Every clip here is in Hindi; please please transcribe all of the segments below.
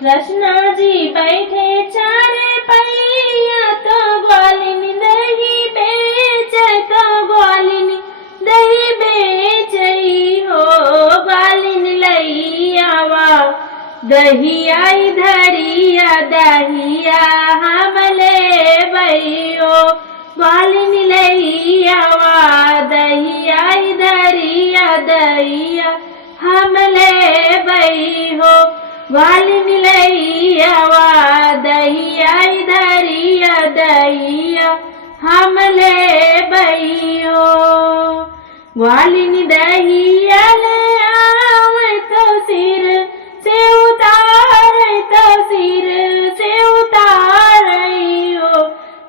कृष्णा जी बैठे चार पहिया तो ग्वालिनी दही बेचे तो ग्वालिनी दही बेचई हो ग्वालिनी लैयावा दहिया धरिया दहिया हमले बैयो ग्वालिनी लैयावा दहिया धरिया दहिया हमले बैहो ग्वालिनी लैयावा दहिया धरिया दहिया हमले बैयो ग्वालिनी दहिया ले आवे तो सिर से उतारे तो सिर से उतारियो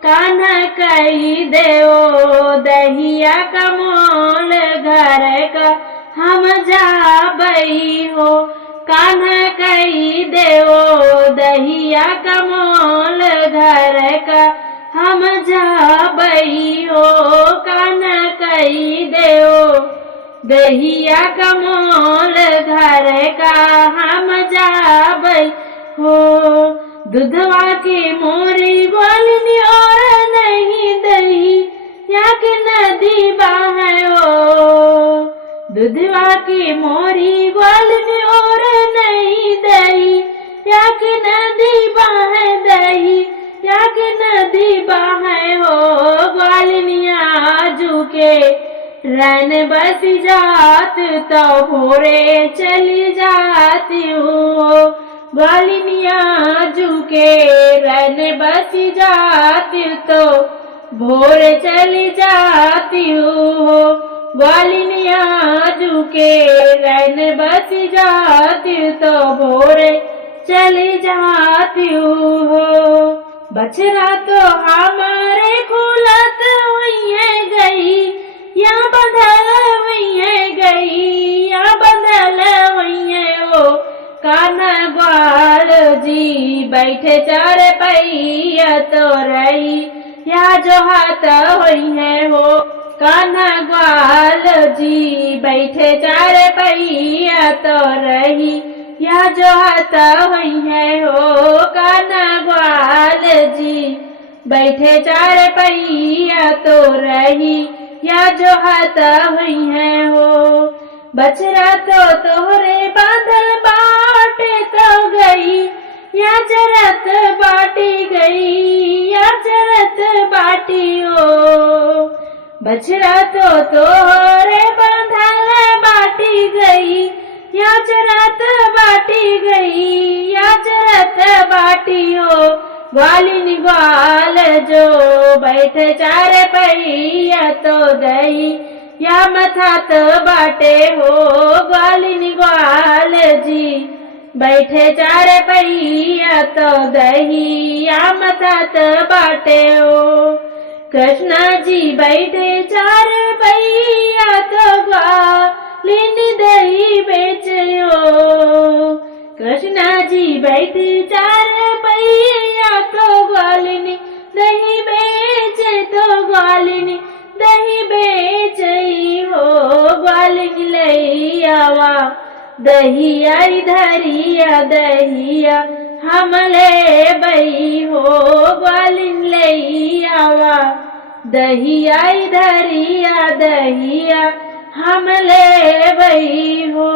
कान्हा कही देओ दहिया का मोल घर का हम जाबई हो कान्हा कही देओ दहिया का मोल घर का हम जाबई हो कान्हा कही देओ दहिया का मोल घर का हम जाबई हो दूधवा के मोरी ग्वालिनी और नहीं दही या के नदी बाहे हो दूधवा की मोरी ग्वालिनी और नहीं दही या के नदी बाहे दही या के नदी बाहे हो ग्वालिनिया झुके रन बस जात तो भोरे चली जाती हो ग्वालिनिया झुके रन बस जाती तो भोरे चली जाती हो ग्वालिनिया झुके रन बस जाती तो भोरे चली जाती हो बछड़ा तो हमारे खुलत हुई है गई या बदल हुई है गई या बदल हुई है ओ कान्हा ग्वाल जी बैठे चार पहिया तो रही या जो हाथ हुई है हो कान्हा ग्वाल जी बैठे चार पहिया तो रही या जो हाथ हुई है हो कान्हा ग्वाल जी बैठे चार पहिया तो रही या जो हाथ हुई है हो बछड़ा तो तोहरे बादल बाटे तो गई या चरत बाटी गई या चरत बाटी हो बछड़ा तो तोहरे बादल बाटी गई या चरत बाटी गई या चरत बाटी हो ग्वालिनी ग्वाल जो बैठे चार पहिया तो दही या मथात बाटे हो ग्वालिनी ग्वाल जी बैठे चार पहिया तो दही या मथात बाटे हो कृष्णा जी बैठे चार पहिया तो ग्वालिनी दही बेचयो कृष्णा जी बैठे चार पहिया तो ग्वालिनी दही बेचे तो ग्वालिनी दही बेचई हो ग्वालिनी लैयावा दहिया धरिया दहिया हमले बई हो ग्वालिनी लैयावा दहिया धरिया दहिया हमले बई हो।